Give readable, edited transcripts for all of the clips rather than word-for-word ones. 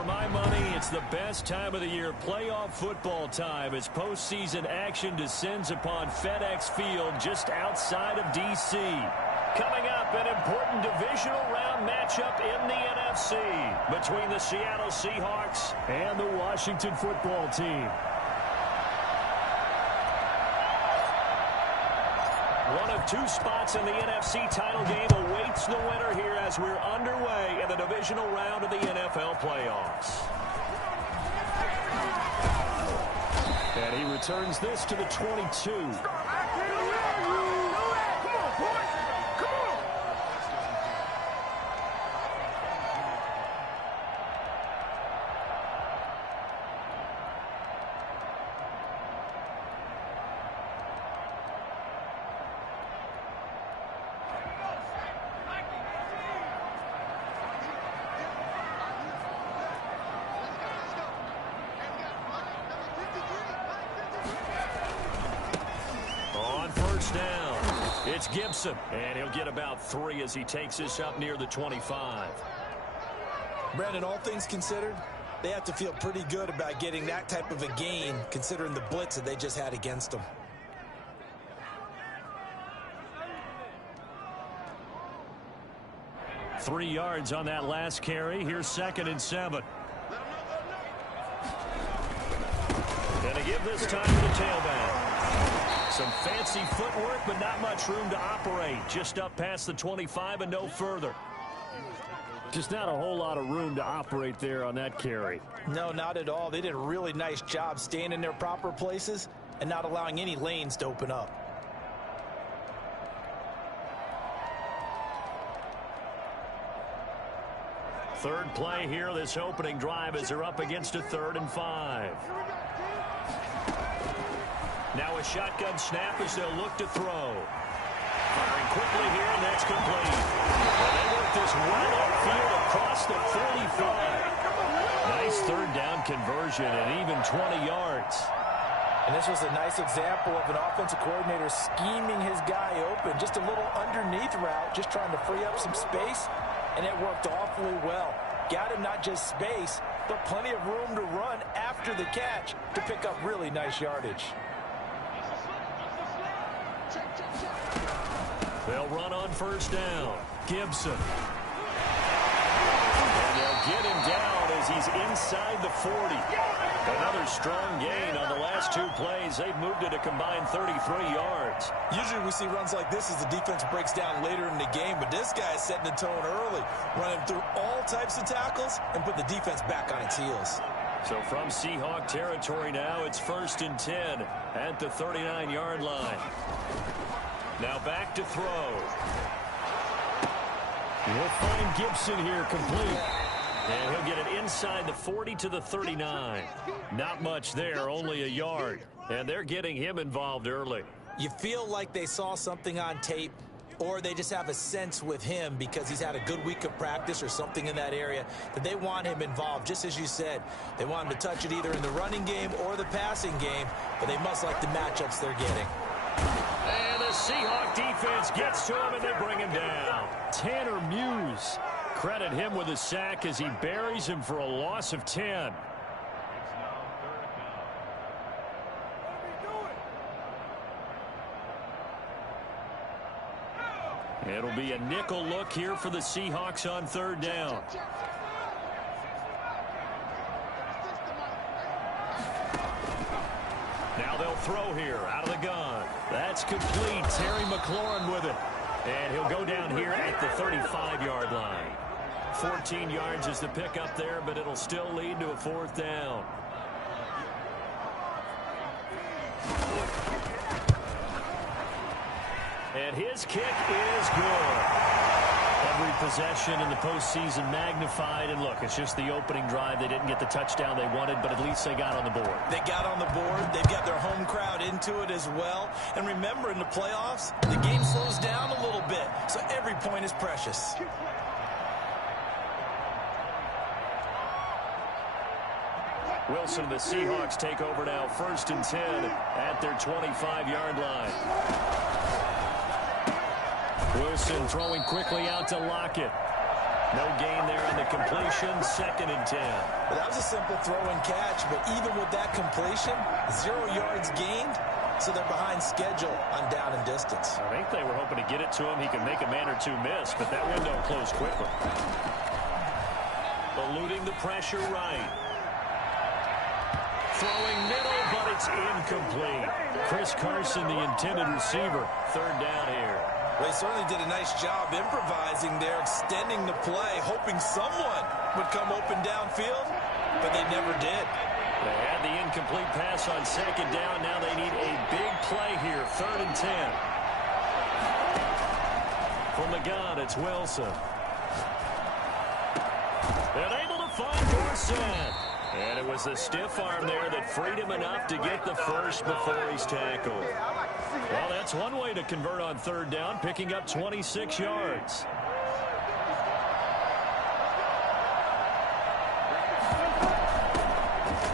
for my money, it's the best time of the year, playoff football time, as postseason action descends upon FedEx Field just outside of D.C. Coming up, an important divisional round matchup in the NFC between the Seattle Seahawks and the Washington football team. One of two spots in the NFC title game awaits the winner here as we're underway in the divisional round of the NFL playoffs. And he returns this to the 22. Down. It's Gibson, and he'll get about 3 as he takes this up near the 25. Brandon, all things considered, they have to feel pretty good about getting that type of a gain, considering the blitz that they just had against them. Three yards on that last carry. Here's 2nd and 7. Gonna give this time to the tailback. Some fancy footwork, but not much room to operate. Just up past the 25 and no further. Just not a whole lot of room to operate there on that carry. No, not at all. They did a really nice job staying in their proper places and not allowing any lanes to open up. Third play here, this opening drive, as they're up against a 3rd and 5. Now a shotgun snap as they'll look to throw. Firing quickly here, and that's complete. And they work this well upfield across the 45. Nice 3rd down conversion and even 20 yards. And this was a nice example of an offensive coordinator scheming his guy open. Just a little underneath route, just trying to free up some space, and it worked awfully well. Got him not just space, but plenty of room to run after the catch to pick up really nice yardage. They'll run on 1st down. Gibson. And they'll get him down as he's inside the 40. Another strong gain on the last 2 plays. They've moved it a combined 33 yards. Usually we see runs like this as the defense breaks down later in the game, but this guy is setting the tone early, running through all types of tackles and put the defense back on its heels. So from Seahawk territory now, it's 1st and 10 at the 39-yard line. Now back to throw. We'll find Gibson here complete. And he'll get it inside the 40 to the 39. Not much there, only a yard. And they're getting him involved early. You feel like they saw something on tape, or they just have a sense with him because he's had a good week of practice or something in that area that they want him involved. Just as you said, they want him to touch it either in the running game or the passing game, but they must like the matchups they're getting. And the Seahawk defense gets to him, and they bring him down. Tanner Muse. Credit him with a sack as he buries him for a loss of 10. It'll be a nickel look here for the Seahawks on 3rd down. Now they'll throw here out of the gun. That's complete. Terry McLaurin with it. And he'll go down here at the 35-yard line. 14 yards is the pickup there, but it'll still lead to a 4th down. And his kick is good. Every possession in the postseason magnified. And look, it's just the opening drive. They didn't get the touchdown they wanted, but at least they got on the board. They got on the board. They've got their home crowd into it as well. And remember, in the playoffs, the game slows down a little bit, so every point is precious. Wilson and the Seahawks take over now, 1st and 10 at their 25-yard line. Wilson throwing quickly out to Lockett. No gain there on the completion, 2nd and 10. Well, that was a simple throw and catch, but even with that completion, 0 yards gained, so they're behind schedule on down and distance. I think they were hoping to get it to him. He could make a man or two miss, but that window closed quickly. Eluding the pressure right. Throwing middle, but it's incomplete. Chris Carson, the intended receiver. 3rd down here. Well, he certainly did a nice job improvising there, extending the play, hoping someone would come open downfield, but they never did. They had the incomplete pass on 2nd down. Now they need a big play here, 3rd and 10. From the gun, it's Wilson. And able to find Dorsett. And it was the stiff arm there that freed him enough to get the first before he's tackled. Well, that's one way to convert on 3rd down, picking up 26 yards.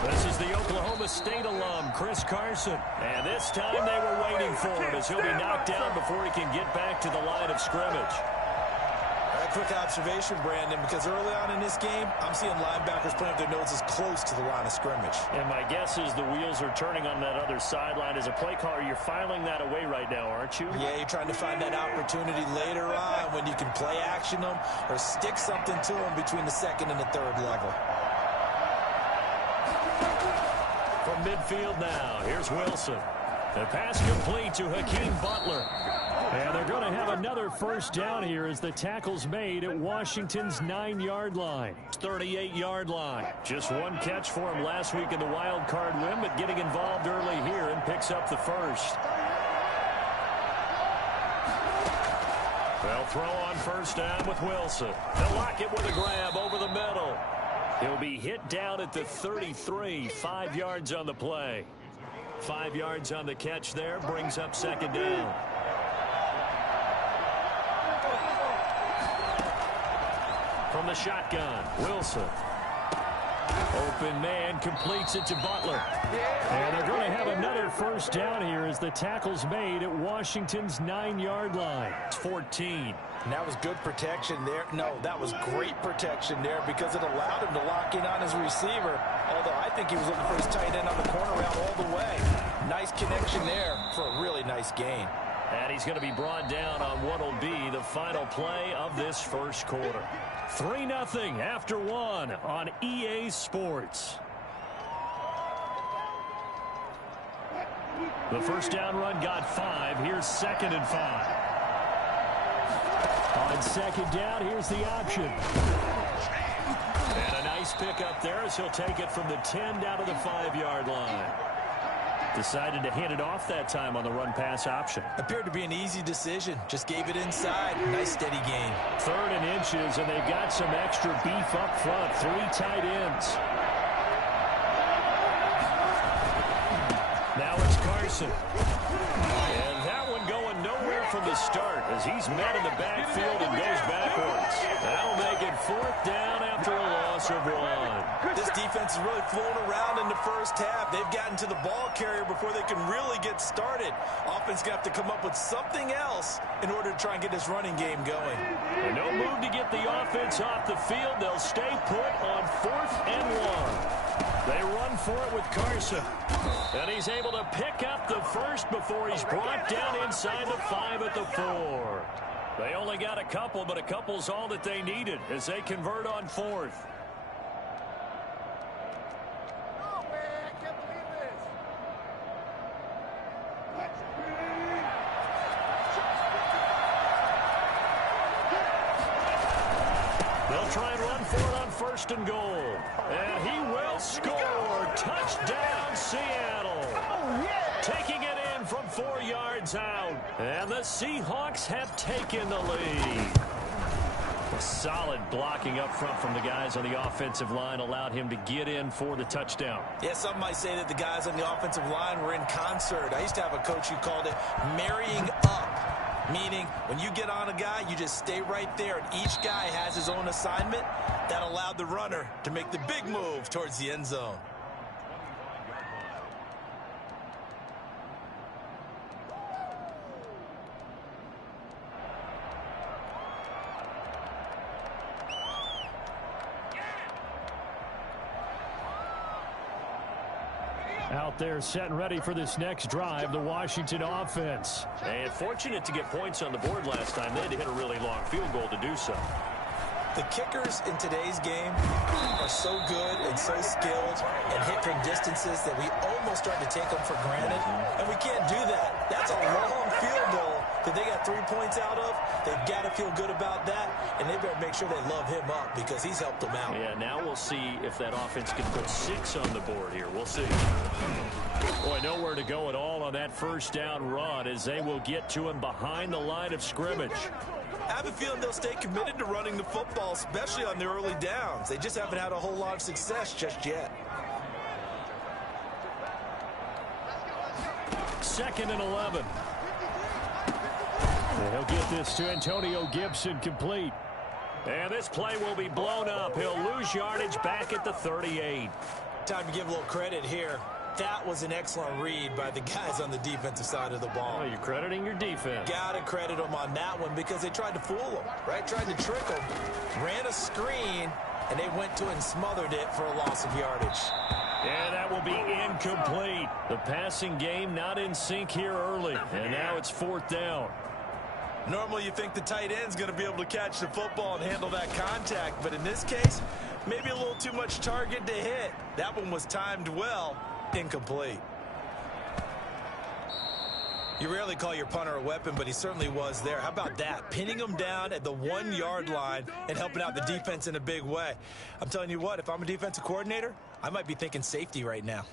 This is the Oklahoma State alum, Chris Carson. And this time they were waiting for him as he'll be knocked down before he can get back to the line of scrimmage. A quick observation, Brandon, because early on in this game, I'm seeing linebackers putting up their noses close to the line of scrimmage. And my guess is the wheels are turning on that other sideline. As a play caller, you're filing that away right now, aren't you? Yeah, you're trying to find that opportunity later on when you can play action them or stick something to them between the 2nd and the 3rd level. From midfield now, here's Wilson. The pass complete to Hakeem Butler. And they're going to have another 1st down here as the tackle's made at Washington's 9-yard line. 38-yard line. Just one catch for him last week in the wild card win, but getting involved early here and picks up the first. They'll throw on 1st down with Wilson. They'll lock it with a grab over the middle. He'll be hit down at the 33, 5 yards on the play. 5 yards on the catch there, brings up 2nd down. From the shotgun, Wilson. Open man completes it to Butler. And they're going to have another 1st down here as the tackle's made at Washington's 9-yard line. It's 14. And that was good protection there. No, that was great protection there because it allowed him to lock in on his receiver. Although I think he was looking for his tight end on the corner route all the way. Nice connection there for a really nice gain. And he's going to be brought down on what will be the final play of this 1st quarter. 3-0 after 1 on EA Sports. The 1st down run got 5. Here's 2nd and 5. On 2nd down, here's the option. And a nice pickup there as he'll take it from the 10 down to the 5-yard line. Decided to hand it off that time on the run-pass option. Appeared to be an easy decision. Just gave it inside. Nice steady gain. 3rd and inches, and they've got some extra beef up front. 3 tight ends. Now it's Carson. And that one going nowhere from the start as he's met in the backfield and goes backwards. That'll make it 4th down after a loss of 1. This defense is really flown around in the 1st half. They've gotten to the ball carrier before they can really get started. Offense going to have to come up with something else in order to try and get this running game going. And no move to get the offense off the field. They'll stay put on 4th and 1. They run for it with Carson. And he's able to pick up the first before he's brought down inside the 5 at the 4. They only got a couple, but a couple's all that they needed as they convert on 4th. They'll try and run for it on 1st and goal. And he will score. Touchdown, Seattle. Taking it in from 4 yards out. And the Seahawks have taken the lead. A solid blocking up front from the guys on the offensive line allowed him to get in for the touchdown. Yeah, some might say that the guys on the offensive line were in concert. I used to have a coach who called it marrying up, meaning when you get on a guy, you just stay right there, and each guy has his own assignment. That allowed the runner to make the big move towards the end zone. Out there set and ready for this next drive, the Washington offense. And fortunate to get points on the board last time. They had to hit a really long field goal to do so. The kickers in today's game are so good and so skilled and hit from distances that we almost start to take them for granted. And we can't do that. That's a long field goal that they got 3 points out of. They've got to feel good about that, and they better make sure they love him up because he's helped them out. Yeah, now we'll see if that offense can put 6 on the board here. We'll see. Boy, nowhere to go at all on that first down run as they will get to him behind the line of scrimmage. I have a feeling they'll stay committed to running the football, especially on the early downs. They just haven't had a whole lot of success just yet. 2nd and 11. And he'll get this to Antonio Gibson complete. And this play will be blown up. He'll lose yardage back at the 38. Time to give a little credit here. That was an excellent read by the guys on the defensive side of the ball. Oh, you're crediting your defense. Got to credit them on that one because they tried to fool them, right? Tried to trick them. Ran a screen, and they went to it and smothered it for a loss of yardage. And that will be incomplete. The passing game not in sync here early. And now it's 4th down. Normally you think the tight end's going to be able to catch the football and handle that contact. But in this case, maybe a little too much target to hit. That one was timed well. Incomplete. You rarely call your punter a weapon, but he certainly was there. How about that? Pinning him down at the 1-yard line and helping out the defense in a big way. I'm telling you what, if I'm a defensive coordinator, I might be thinking safety right now.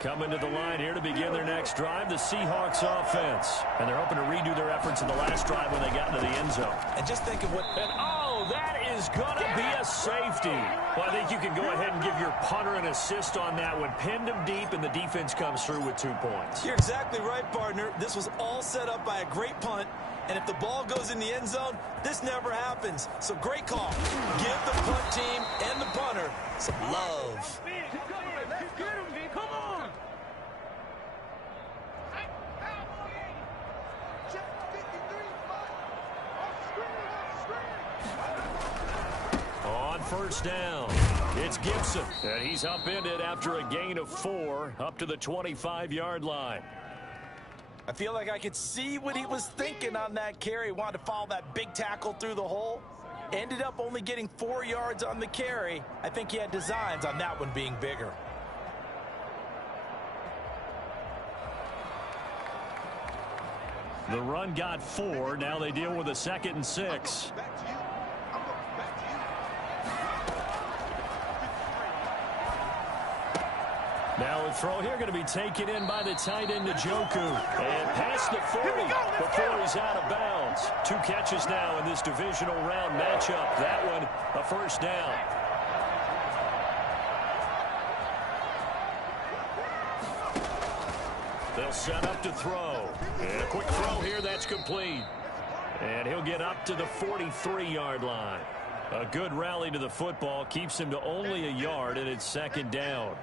Coming to the line here to begin their next drive, the Seahawks offense. And they're hoping to redo their efforts in the last drive when they got into the end zone. And just think of what... And, oh, that is going to be a safety. Well, I think you can go ahead and give your punter an assist on that one. Pinned him deep, and the defense comes through with 2 points. You're exactly right, partner. This was all set up by a great punt. And if the ball goes in the end zone, this never happens. So great call. Give the punt team and the punter some love. First down. It's Gibson. And he's upended after a gain of 4 up to the 25-yard line. I feel like I could see what he was thinking on that carry. He wanted to follow that big tackle through the hole. Ended up only getting 4 yards on the carry. I think he had designs on that one being bigger. The run got 4. Now they deal with a 2nd and 6. Now a throw here going to be taken in by the tight end, Njoku. And past the 40 before he's out of bounds. 2 catches now in this divisional round matchup. That one, a first down. They'll set up to throw. And a quick throw here, that's complete. And he'll get up to the 43-yard line. A good rally to the football keeps him to only a yard, and it's 2nd down.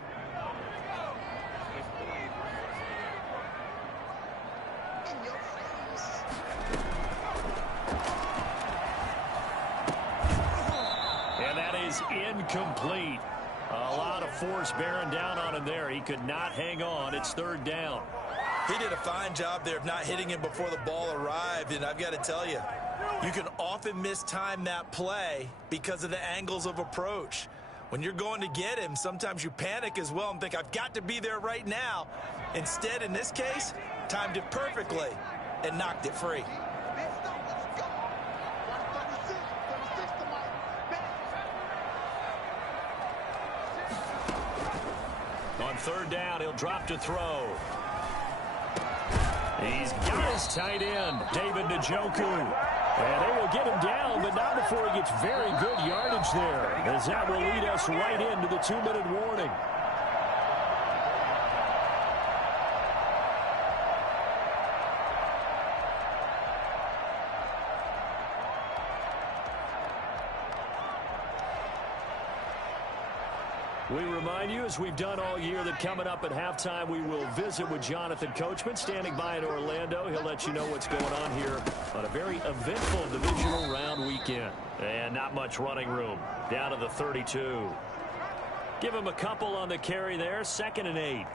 Incomplete. A lot of force bearing down on him there. He could not hang on. It's 3rd down. He did a fine job there of not hitting him before the ball arrived, and I've got to tell you, you can often mistime that play because of the angles of approach. When you're going to get him, sometimes you panic as well and think, I've got to be there right now. Instead, in this case, timed it perfectly and knocked it free. On 3rd down, he'll drop to throw. He's got his tight end, David Njoku. And they will get him down, but not before he gets very good yardage there, as that will lead us right into the 2-minute warning. We remind you, as we've done all year, that coming up at halftime, we will visit with Jonathan Coachman, standing by in Orlando. He'll let you know what's going on here on a very eventful divisional round weekend. And not much running room. Down to the 32. Give him a couple on the carry there. 2nd and 8.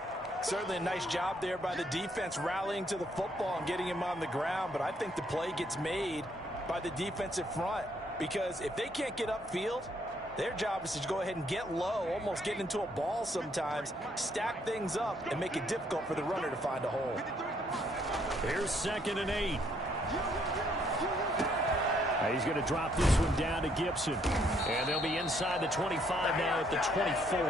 Certainly a nice job there by the defense rallying to the football and getting him on the ground. But I think the play gets made by the defensive front. Because if they can't get upfield, their job is to go ahead and get low, almost get into a ball sometimes, stack things up, and make it difficult for the runner to find a hole. Here's 2nd and 8. He's going to drop this one down to Gibson. And they'll be inside the 25 now at the 24.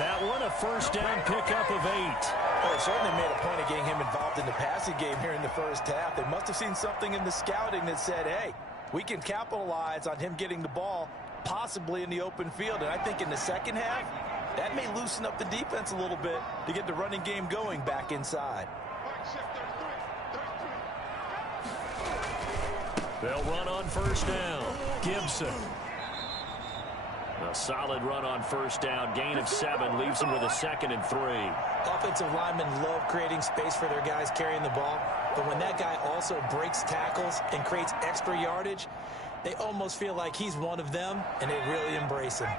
That one a first down pickup of 8. Well, they certainly made a point of getting him involved in the passing game here in the first half. They must have seen something in the scouting that said, hey, we can capitalize on him getting the ball, possibly in the open field. And I think in the second half, that may loosen up the defense a little bit to get the running game going back inside. They'll run on first down. Gibson. A solid run on first down. Gain of 7 leaves them with a 2nd and 3. Offensive linemen love creating space for their guys carrying the ball. But when that guy also breaks tackles and creates extra yardage, they almost feel like he's one of them, and they really embrace him.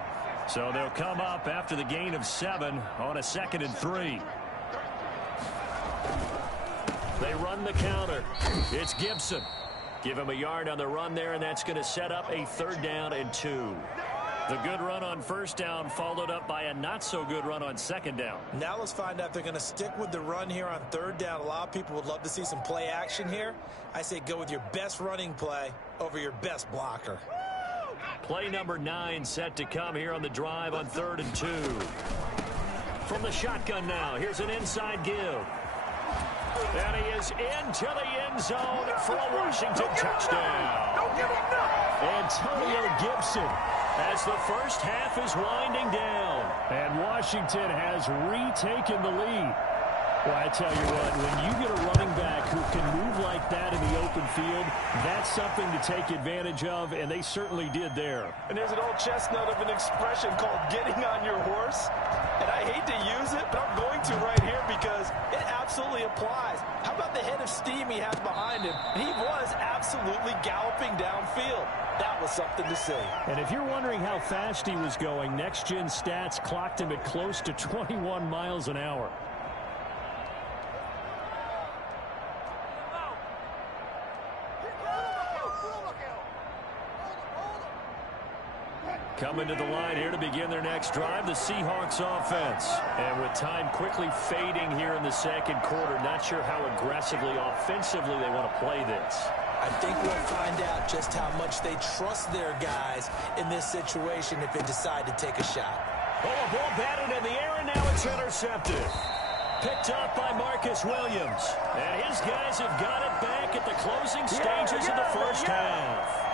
So they'll come up after the gain of 7 on a 2nd and 3. They run the counter. It's Gibson. Give him a yard on the run there, and that's going to set up a 3rd down and 2. The good run on first down followed up by a not-so-good run on 2nd down. Now let's find out if they're going to stick with the run here on 3rd down. A lot of people would love to see some play action here. I say go with your best running play over your best blocker. Play number 9 set to come here on the drive on 3rd and 2. From the shotgun now, here's an inside give. And he is into the end zone for a Washington touchdown. Antonio Gibson, as the first half is winding down. And Washington has retaken the lead. Well, I tell you what, when you get a running back who can move like that in the open field, that's something to take advantage of, and they certainly did there. And there's an old chestnut of an expression called getting on your horse. And I hate to use it, but I'm going to right here because it absolutely applies. How about the head of steam he has behind him? He was absolutely galloping downfield. That was something to see. And if you're wondering how fast he was going, Next Gen Stats clocked him at close to 21 miles an hour. Coming to the line here to begin their next drive, the Seahawks offense. And with time quickly fading here in the second quarter, not sure how aggressively, offensively they want to play this. I think we'll find out just how much they trust their guys in this situation if they decide to take a shot. Oh, a ball batted in the air, and now it's intercepted. Picked up by Marcus Williams. And his guys have got it back at the closing stages of the first half.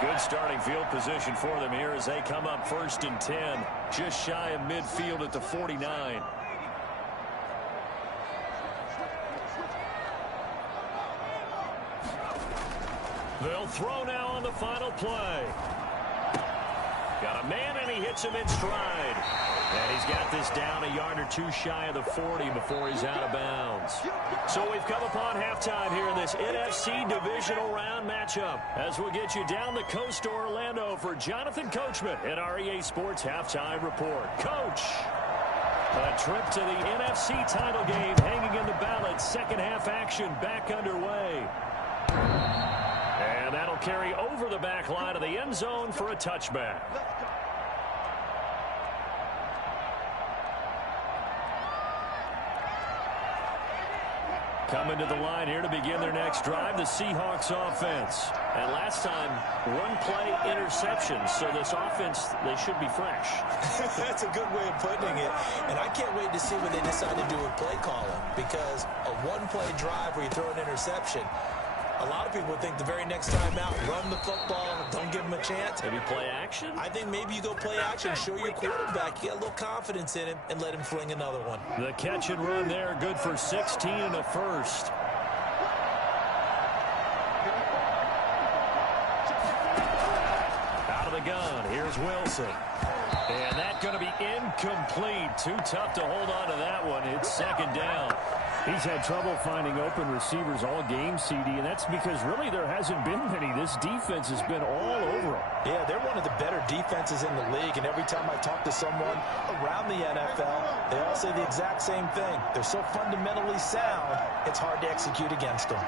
Good starting field position for them here as they come up 1st and 10, just shy of midfield at the 49. They'll throw now on the final play. Got a man, and he hits him in stride. And he's got this down a yard or 2 shy of the 40 before he's out of bounds. So we've come upon halftime here in this NFC divisional round matchup. As we'll get you down the coast to Orlando for Jonathan Coachman at our EA Sports Halftime Report. Coach, a trip to the NFC title game hanging in the balance. Second half action back underway. And that'll carry over the back line of the end zone for a touchback. Coming to the line here to begin their next drive, the Seahawks offense. And last time, 1-play interception. So this offense, they should be fresh. That's a good way of putting it. And I can't wait to see what they decide to do with play calling. Because a 1-play drive where you throw an interception, a lot of people think the very next time out, run the football, don't give him a chance. Maybe play action? I think maybe you go play action, show your quarterback, get a little confidence in him, and let him fling another one. The catch and run there, good for 16 and a first. of the gun. Here's Wilson. And that's going to be incomplete. Too tough to hold on to that one. It's second down. He's had trouble finding open receivers all game, CD, and that's because really there hasn't been many. This defense has been all over him. Yeah, they're one of the better defenses in the league, and every time I talk to someone around the NFL, they all say the exact same thing. They're so fundamentally sound, it's hard to execute against them.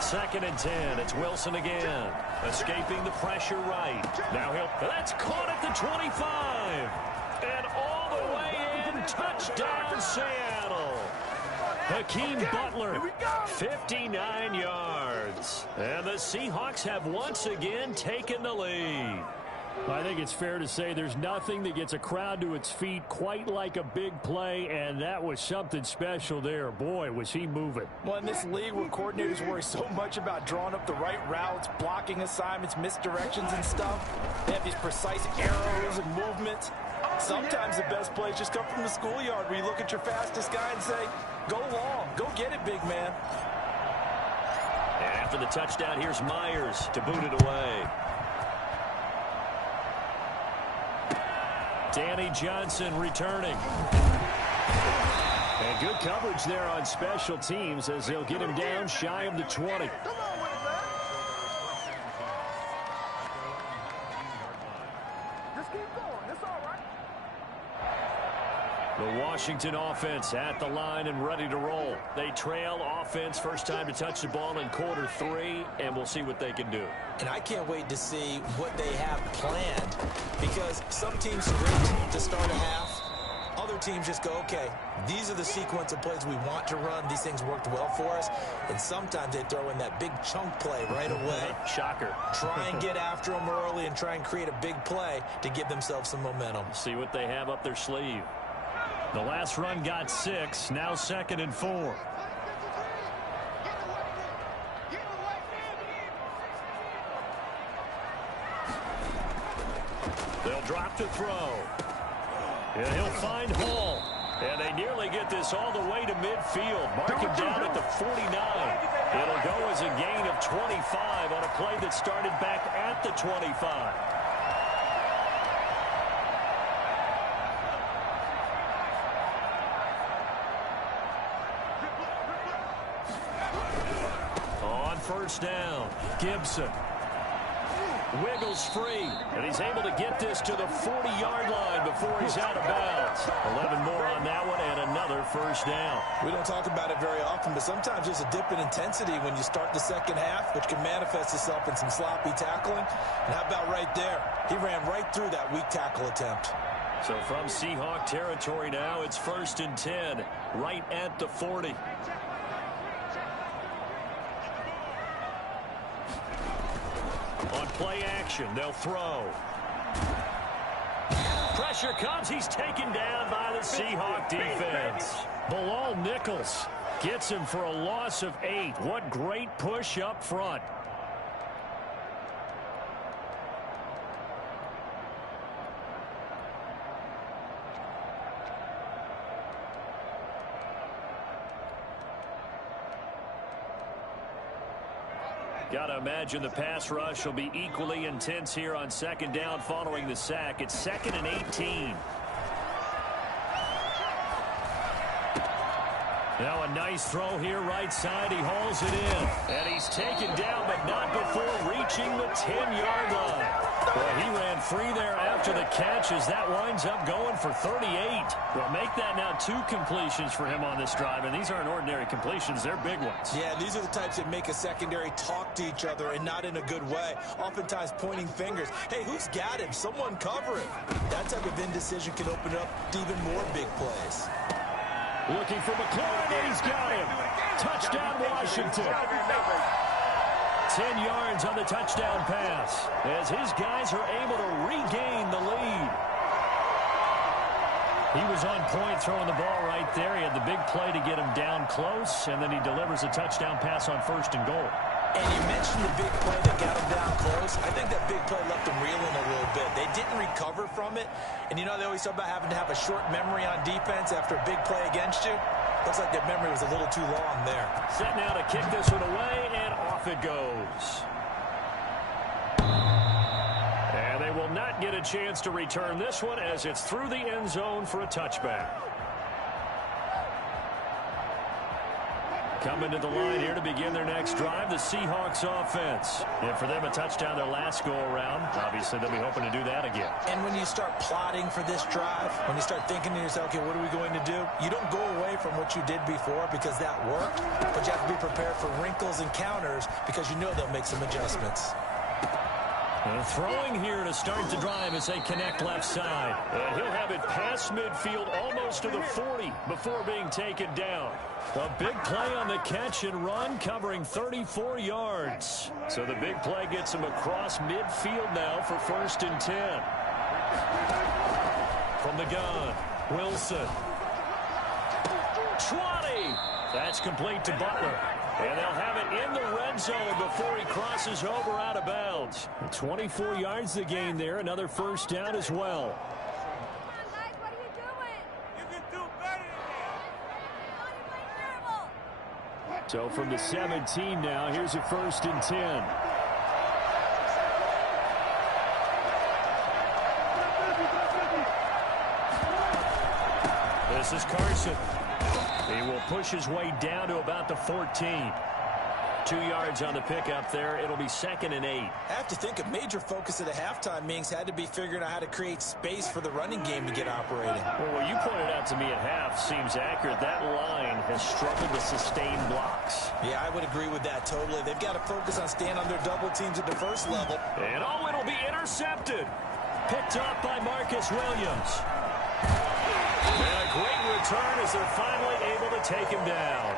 Second and 10. It's Wilson again. Escaping the pressure right. Now that's caught at the 25. And all the way in. Touchdown, Seattle. Hakeem Butler, 59 yards. And the Seahawks have once again taken the lead. I think it's fair to say there's nothing that gets a crowd to its feet quite like a big play, and that was something special there. Boy, was he moving. Well, in this league where coordinators worry so much about drawing up the right routes, blocking assignments, misdirections and stuff, they have these precise arrows and movements. Sometimes the best plays just come from the schoolyard where you look at your fastest guy and say, go long, go get it, big man. And after the touchdown, here's Myers to boot it away. Danny Johnson returning. And good coverage there on special teams as they'll get him down shy of the 20. The Washington offense at the line and ready to roll. They trail offense, first time to touch the ball in quarter 3, and we'll see what they can do. And I can't wait to see what they have planned, because some teams sprint to start a half. Other teams just go, okay, these are the sequence of plays we want to run. These things worked well for us. And sometimes they throw in that big chunk play right away. Shocker. Try and get after them early and try and create a big play to give themselves some momentum. See what they have up their sleeve. The last run got 6, now 2nd and 4. They'll drop to throw. And he'll find Hall. And they nearly get this all the way to midfield. Mark him down at the 49. It'll go as a gain of 25 on a play that started back at the 25. On first down, Gibson wiggles free, and he's able to get this to the 40-yard line before he's out of bounds. 11 more on that one, and another first down. We don't talk about it very often, but sometimes there's a dip in intensity when you start the second half, which can manifest itself in some sloppy tackling. And how about right there? He ran right through that weak tackle attempt. So from Seahawk territory now, it's 1st and 10, right at the 40. On play action, they'll throw. Pressure comes. He's taken down by the Seahawk defense. Bilal Nichols gets him for a loss of 8. What great push up front. Got to imagine the pass rush will be equally intense here on second down following the sack. It's 2nd and 18. Now a nice throw here right side. He hauls it in. And he's taken down, but not before reaching the 10-yard line. Well, he ran free there after the catch as that winds up going for 38. Well, make that now 2 completions for him on this drive, and these aren't ordinary completions. They're big ones. Yeah, these are the types that make a secondary talk to each other and not in a good way. Oftentimes pointing fingers. Hey, who's got him? Someone cover him. That type of indecision can open up to even more big plays. Looking for McLaurin, and he's got him. Touchdown, Washington. 10 yards on the touchdown pass as his guys are able to regain the lead. He was on point throwing the ball right there. He had the big play to get him down close, and then he delivers a touchdown pass on 1st and goal. And you mentioned the big play that got him down close. I think that big play left them reeling a little bit. They didn't recover from it. And you know they always talk about having to have a short memory on defense after a big play against you. Looks like their memory was a little too long there. Set now to kick this one away, and off it goes. will not get a chance to return this one as it's through the end zone for a touchback. Coming to the line here to begin their next drive, the Seahawks offense. And for them, a touchdown their last go-around. Obviously, they'll be hoping to do that again. And when you start plotting for this drive, when you start thinking to yourself, okay, what are we going to do? You don't go away from what you did before because that worked, but you have to be prepared for wrinkles and counters because you know they'll make some adjustments. Throwing here to start the drive as they connect left side. And he'll have it past midfield almost to the 40 before being taken down. A big play on the catch and run covering 34 yards. So the big play gets him across midfield now for 1st and 10. From the gun, Wilson. 20. That's complete to Butler. And they'll have it in the red zone before he crosses over out of bounds. 24 yards the gain there. Another first down as well. So from the 17 now, here's a 1st and 10. This is Carson. He will push his way down to about the 14. 2 yards on the pickup there. It'll be 2nd and 8. I have to think a major focus at the halftime means had to be figuring out how to create space for the running game to get operating. Well, what you pointed out to me at half seems accurate. That line has struggled to sustain blocks. Yeah, I would agree with that totally. They've got to focus on staying under double teams at the first level. And it'll be intercepted. Picked up by Marcus Williams. And a great return as they're finally able to take him down.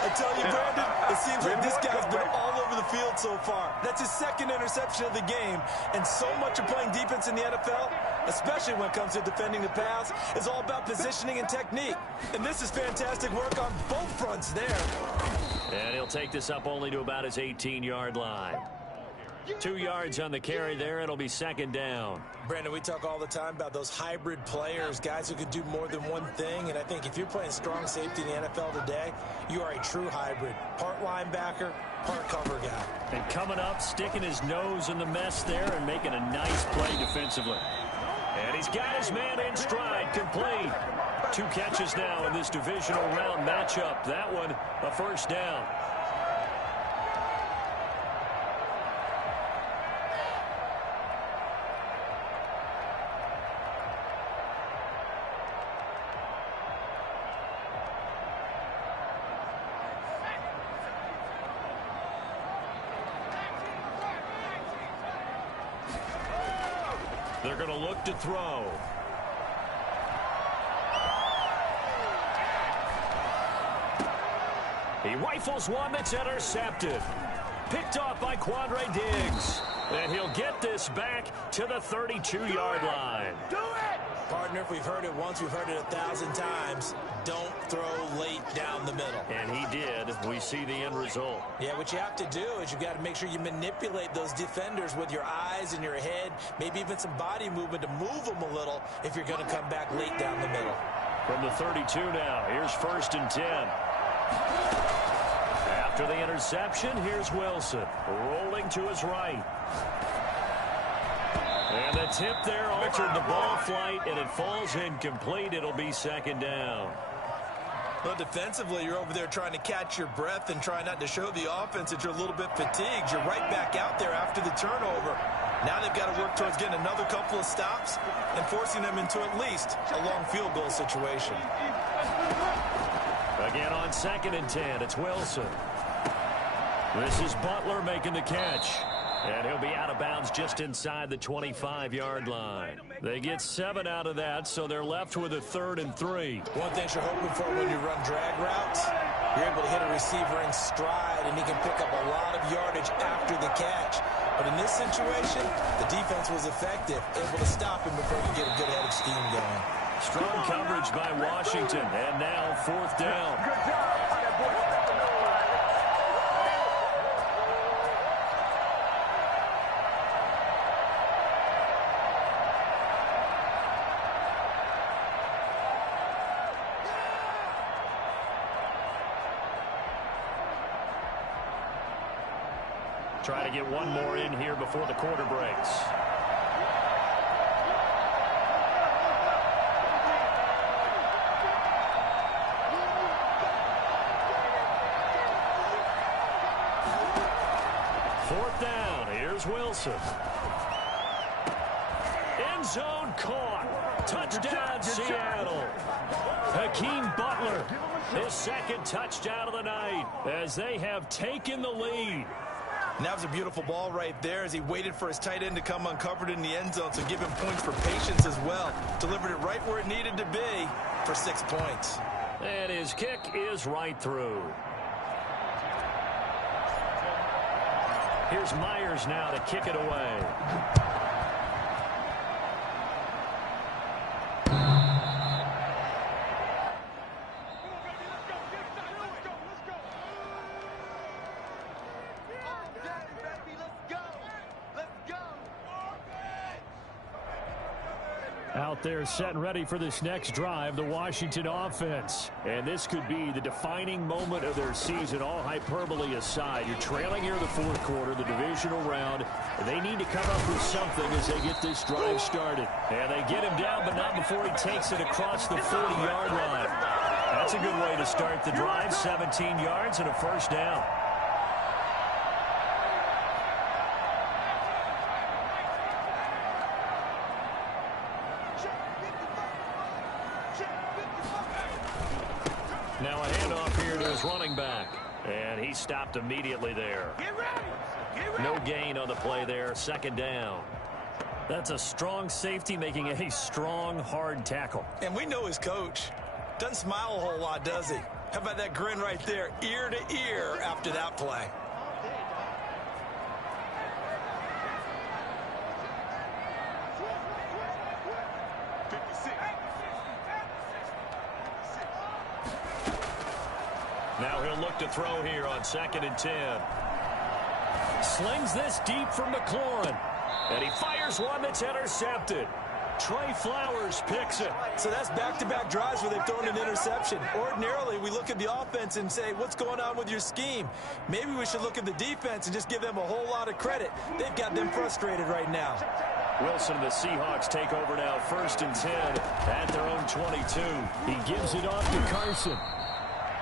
I tell you, Brandon, it seems like this guy's been all over the field so far. That's his 2nd interception of the game. And so much of playing defense in the NFL, especially when it comes to defending the pass, is all about positioning and technique. And this is fantastic work on both fronts there. And he'll take this up only to about his 18-yard line. 2 yards on the carry there. It'll be 2nd down. Brandon, we talk all the time about those hybrid players, guys who can do more than one thing. And I think if you're playing strong safety in the NFL today, you are a true hybrid. Part linebacker, part cover guy. And coming up, sticking his nose in the mess there and making a nice play defensively. And he's got his man in stride, complete. 2 catches now in this divisional round matchup. That one, a first down. They're going to look to throw. He rifles one that's intercepted. Picked off by Quandre Diggs. And he'll get this back to the 32-yard line. Do it! Partner, if we've heard it once, we've heard it 1,000 times. Don't throw late down the middle. And he did. We see the end result. Yeah, what you have to do is you've got to make sure you manipulate those defenders with your eyes and your head, maybe even some body movement to move them a little if you're going to come back late down the middle. From the 32 now, here's 1st and 10. After the interception, here's Wilson rolling to his right. And the tip there altered the ball flight, and it falls incomplete. It'll be 2nd down. Well, defensively, you're over there trying to catch your breath and try not to show the offense that you're a little bit fatigued. You're right back out there after the turnover. Now they've got to work towards getting another couple of stops and forcing them into at least a long field goal situation. Again on 2nd and 10, it's Wilson. This is Butler making the catch. And he'll be out of bounds just inside the 25-yard line. They get 7 out of that, so they're left with a 3rd and 3. One thing you're hoping for when you run drag routes, you're able to hit a receiver in stride, and he can pick up a lot of yardage after the catch. But in this situation, the defense was effective, able to stop him before he get a good head of steam going. Strong coverage by Washington, and now 4th down. Good job. Try to get one more in here before the quarter breaks. Fourth down. Here's Wilson. End zone caught. Touchdown, Seattle. Hakeem Butler, his second touchdown of the night as they have taken the lead. And that was a beautiful ball right there as he waited for his tight end to come uncovered in the end zone, so give him points for patience as well. Delivered it right where it needed to be for 6 points. And his kick is right through. Here's Myers now to kick it away. Out there set and ready for this next drive, the Washington offense. And this could be the defining moment of their season, all hyperbole aside. You're trailing here in the fourth quarter, the divisional round. They need to come up with something as they get this drive started. And they get him down, but not before he takes it across the 40-yard line. That's a good way to start the drive, 17 yards and a first down. Now a handoff here to his running back. And he stopped immediately there. No gain on the play there. Second down. That's a strong safety making a strong, hard tackle. And we know his coach. Doesn't smile a whole lot, does he? How about that grin right there, ear to ear after that play? Now he'll look to throw here on 2nd and 10. Slings this deep from McLaurin. And he fires one that's intercepted. Trey Flowers picks it. So that's back-to-back drives where they've thrown an interception. Ordinarily, we look at the offense and say, what's going on with your scheme? Maybe we should look at the defense and just give them a whole lot of credit. They've got them frustrated right now. Wilson and the Seahawks take over now, 1st and 10 at their own 22. He gives it off to Carson.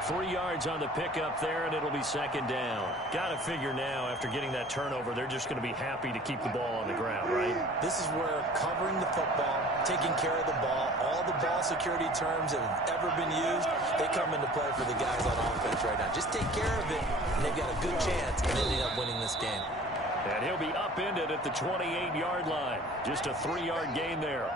3 yards on the pickup there, and it'll be 2nd down. Got to figure now, after getting that turnover, they're just going to be happy to keep the ball on the ground, right? This is where covering the football, taking care of the ball, all the ball security terms that have ever been used, they come into play for the guys on offense right now. Just take care of it, and they've got a good chance of ending up winning this game. And he'll be upended at the 28-yard line. Just a 3-yard gain there.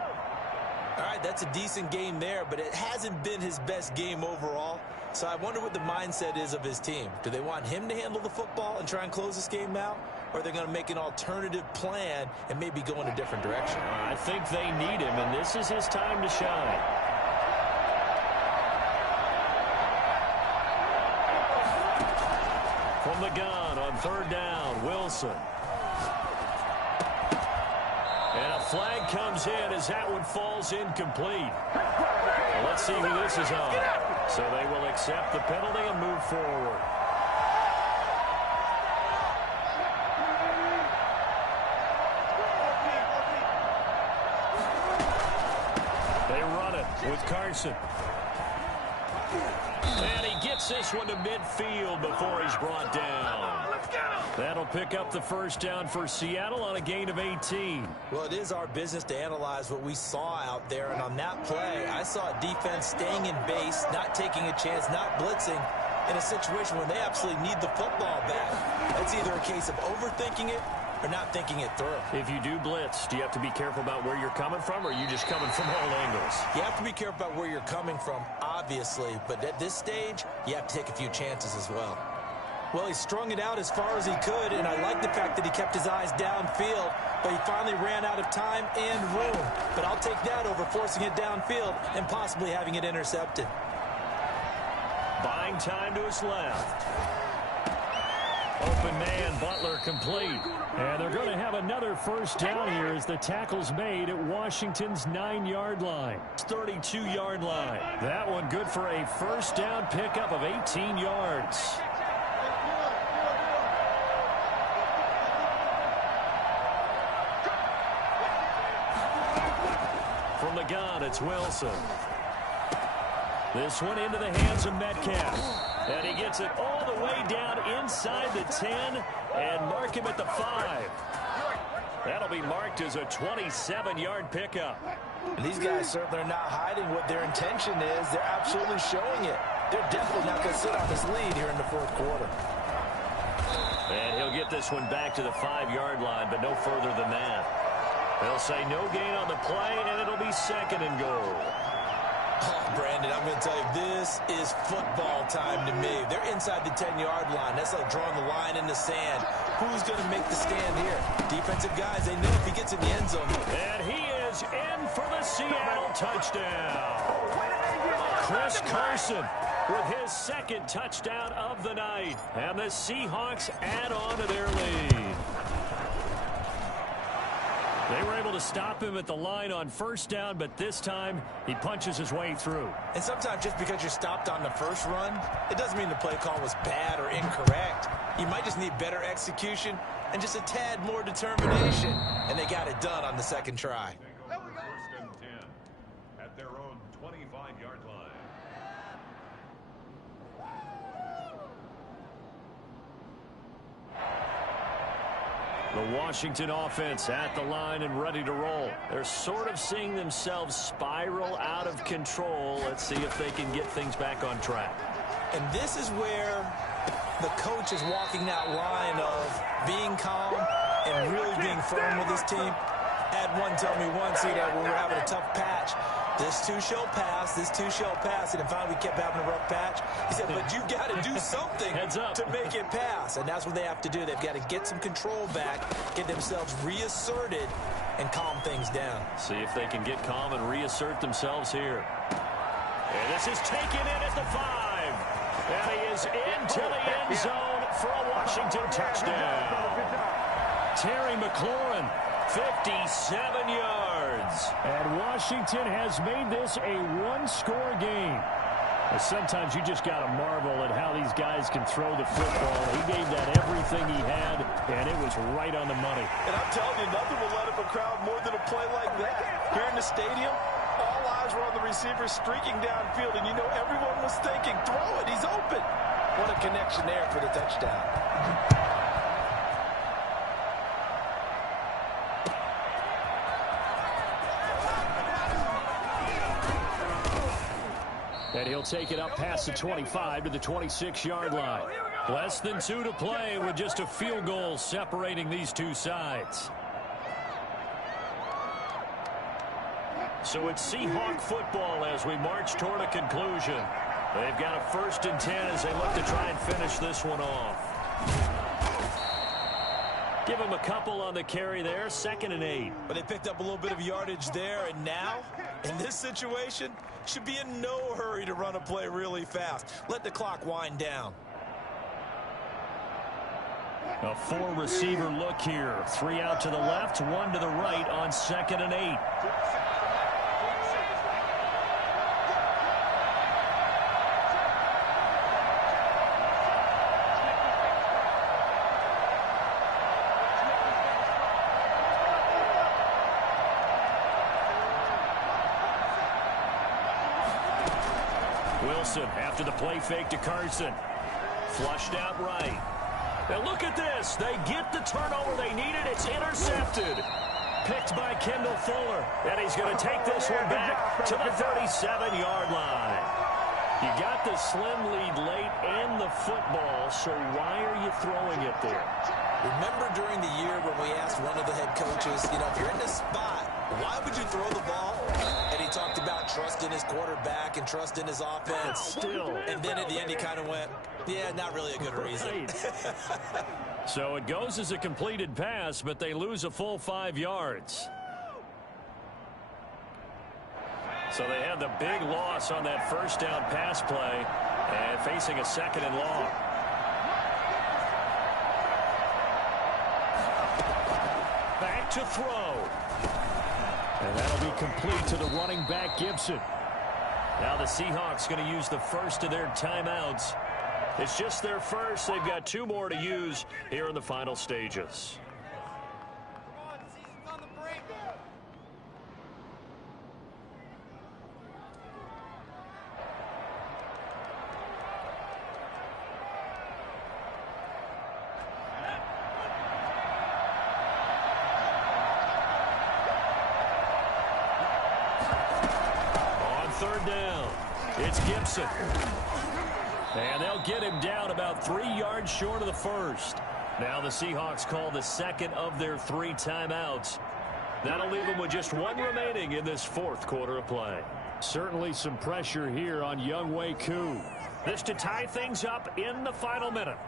All right, that's a decent game there, but it hasn't been his best game overall. So I wonder what the mindset is of his team. Do they want him to handle the football and try and close this game out? Or are they going to make an alternative plan and maybe go in a different direction? I think they need him, and this is his time to shine. From the gun on 3rd down, Wilson. And a flag comes in as that one falls incomplete. Well, let's see who this is on. So they will accept the penalty and move forward. They run it with Carson. And he gets this one to midfield before he's brought down. That'll pick up the first down for Seattle on a gain of 18. Well, it is our business to analyze what we saw out there. And on that play, I saw a defense staying in base, not taking a chance, not blitzing in a situation when they absolutely need the football back. That's either a case of overthinking it or not thinking it through. If you do blitz, do you have to be careful about where you're coming from, or are you just coming from all angles? You have to be careful about where you're coming from, obviously. But at this stage, you have to take a few chances as well. Well, he strung it out as far as he could, and I like the fact that he kept his eyes downfield, but he finally ran out of time and room. But I'll take that over forcing it downfield and possibly having it intercepted. Buying time to his left. Open man, Butler complete. And they're going to have another first down here as the tackle's made at Washington's 9-yard line. 32-yard line. That one good for a first down pickup of 18 yards. gun. It's Wilson. This one into the hands of Metcalf. And he gets it all the way down inside the 10 and mark him at the 5. That'll be marked as a 27-yard pickup. And these guys certainly are not hiding what their intention is. They're absolutely showing it. They're definitely not going to sit on this lead here in the fourth quarter. And he'll get this one back to the 5-yard line, but no further than that. They'll say no gain on the play, and it'll be 2nd and goal. Oh, Brandon, I'm going to tell you, this is football time to me. They're inside the 10-yard line. That's like drawing the line in the sand. Who's going to make the stand here? Defensive guys, they know if he gets in the end zone. And he is in for the Seattle touchdown. Chris Carson with his 2nd touchdown of the night. And the Seahawks add on to their lead. They were able to stop him at the line on 1st down, but this time he punches his way through. And sometimes just because you're stopped on the first run, it doesn't mean the play call was bad or incorrect. You might just need better execution and just a tad more determination. And they got it done on the 2nd try. First and 10 at their own 25-yard line. The Washington offense at the line and ready to roll. They're sort of seeing themselves spiral out of control. Let's see if they can get things back on track. And this is where the coach is walking that line of being calm and really being firm with his team. I had one tell me once, when we were having a tough patch, this too shall pass, this too shall pass. And finally we kept having a rough patch. He said, but you got to do something to make it pass. And that's what they have to do. They've got to get some control back, get themselves reasserted, and calm things down. See if they can get calm and reassert themselves here. And this is taken in at the 5. And he is into the end zone for a Washington touchdown. Terry McLaurin, 57 yards. And Washington has made this a one-score game. And sometimes you just got to marvel at how these guys can throw the football. He gave that everything he had, and it was right on the money. And I'm telling you, nothing will let up a crowd more than a play like that. Here in the stadium, all eyes were on the receiver streaking downfield, and you know everyone was thinking, throw it, he's open. What a connection there for the touchdown. And he'll take it up past the 25 to the 26-yard line. Less than 2 to play with just a field goal separating these two sides. So it's Seahawk football as we march toward a conclusion. They've got a 1st and 10 as they look to try and finish this one off. Give them a couple on the carry there, 2nd and 8. But they picked up a little bit of yardage there, and now, in this situation, should be in no hurry to run a play really fast. Let the clock wind down. A 4-receiver look here. 3 out to the left, 1 to the right on 2nd and 8. Wilson after the play fake to Carson. Flushed out right. And look at this. They get the turnover they needed. It's intercepted. Picked by Kendall Fuller. And he's going to take this one back to the 37-yard line. You got the slim lead late and the football, so why are you throwing it there? Remember during the year when we asked one of the head coaches, if you're in this spot, why would you throw the ball? And he talked about trusting his quarterback and trusting his offense. Still. And then at the end he kind of went, yeah, not really a good reason. Right. So it goes as a completed pass, but they lose a full 5 yards. So they had the big loss on that 1st down pass play and facing a 2nd and long. Back to throw. And that'll be complete to the running back, Gibson. Now the Seahawks going to use the first of their timeouts. It's just their first. They've got 2 more to use here in the final stages. third down. It's Gibson. And they'll get him down about 3 yards short of the first. Now the Seahawks call the second of their 3 timeouts. That'll leave them with just 1 remaining in this fourth quarter of play. Certainly some pressure here on Younghoe Koo. This to tie things up in the final minute.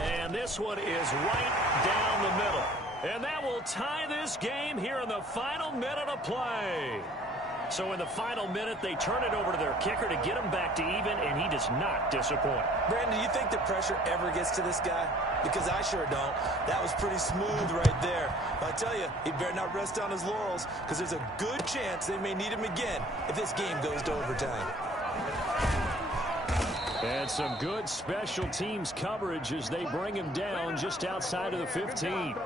And this one is right down the middle. And that will tie this game here in the final minute of play. So in the final minute, they turn it over to their kicker to get him back to even, and he does not disappoint. Brandon, do you think the pressure ever gets to this guy? Because I sure don't. That was pretty smooth right there. I tell you, he better not rest on his laurels, because there's a good chance they may need him again if this game goes to overtime. And some good special teams coverage as they bring him down just outside of the 15.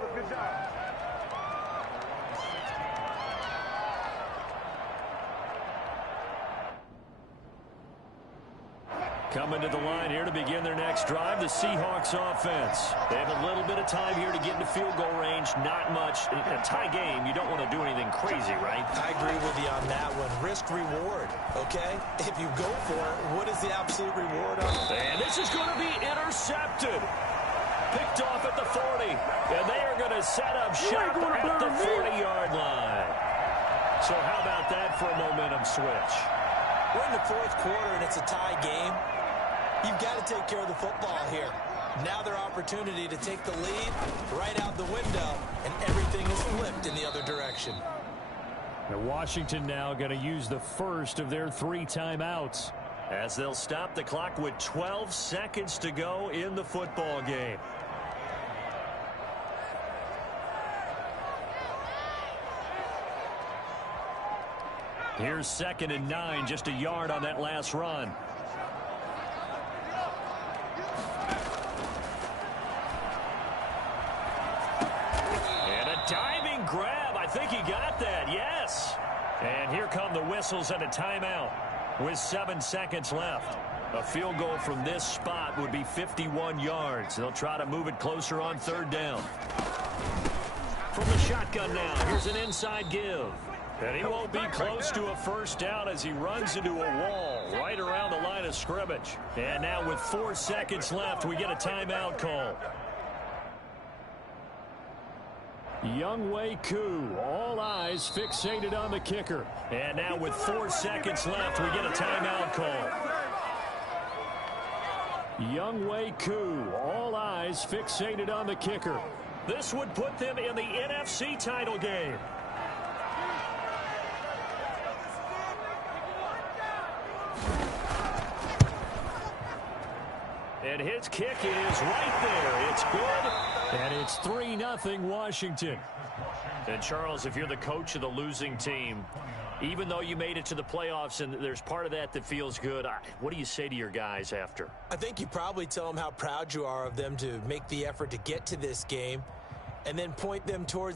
Coming to the line here to begin their next drive, the Seahawks offense. They have a little bit of time here to get into field goal range, not much. In a tie game, you don't want to do anything crazy, right? I agree with you on that one. Risk-reward, okay? If you go for it, what is the absolute reward on it? And this is going to be intercepted. Picked off at the 40. And they are going to set up shop at the 40-yard line. So how about that for a momentum switch? We're in the fourth quarter, and it's a tie game. You've got to take care of the football here. Now their opportunity to take the lead right out the window, and everything is flipped in the other direction. Now Washington now going to use the first of their 3 timeouts, as they'll stop the clock with 12 seconds to go in the football game. Here's 2nd and 9, just a yard on that last run. And a diving grab. I think he got that, yes. And here come the whistles and a timeout with 7 seconds left. A field goal from this spot would be 51 yards. They'll try to move it closer on 3rd down. From the shotgun now, here's an inside give. And he won't be close to a first down as he runs into a wall right around the line of scrimmage. And now with 4 seconds left, we get a timeout call. Younghoe Koo, all eyes fixated on the kicker. And now with 4 seconds left, we get a timeout call. Younghoe Koo, all eyes fixated on the kicker. This would put them in the NFC title game. And his kick is right there. It's good. And it's 3-0 Washington. And Charles, if you're the coach of the losing team, even though you made it to the playoffs and there's part of that feels good, what do you say to your guys after? I think you probably tell them how proud you are of them to make the effort to get to this game and then point them towards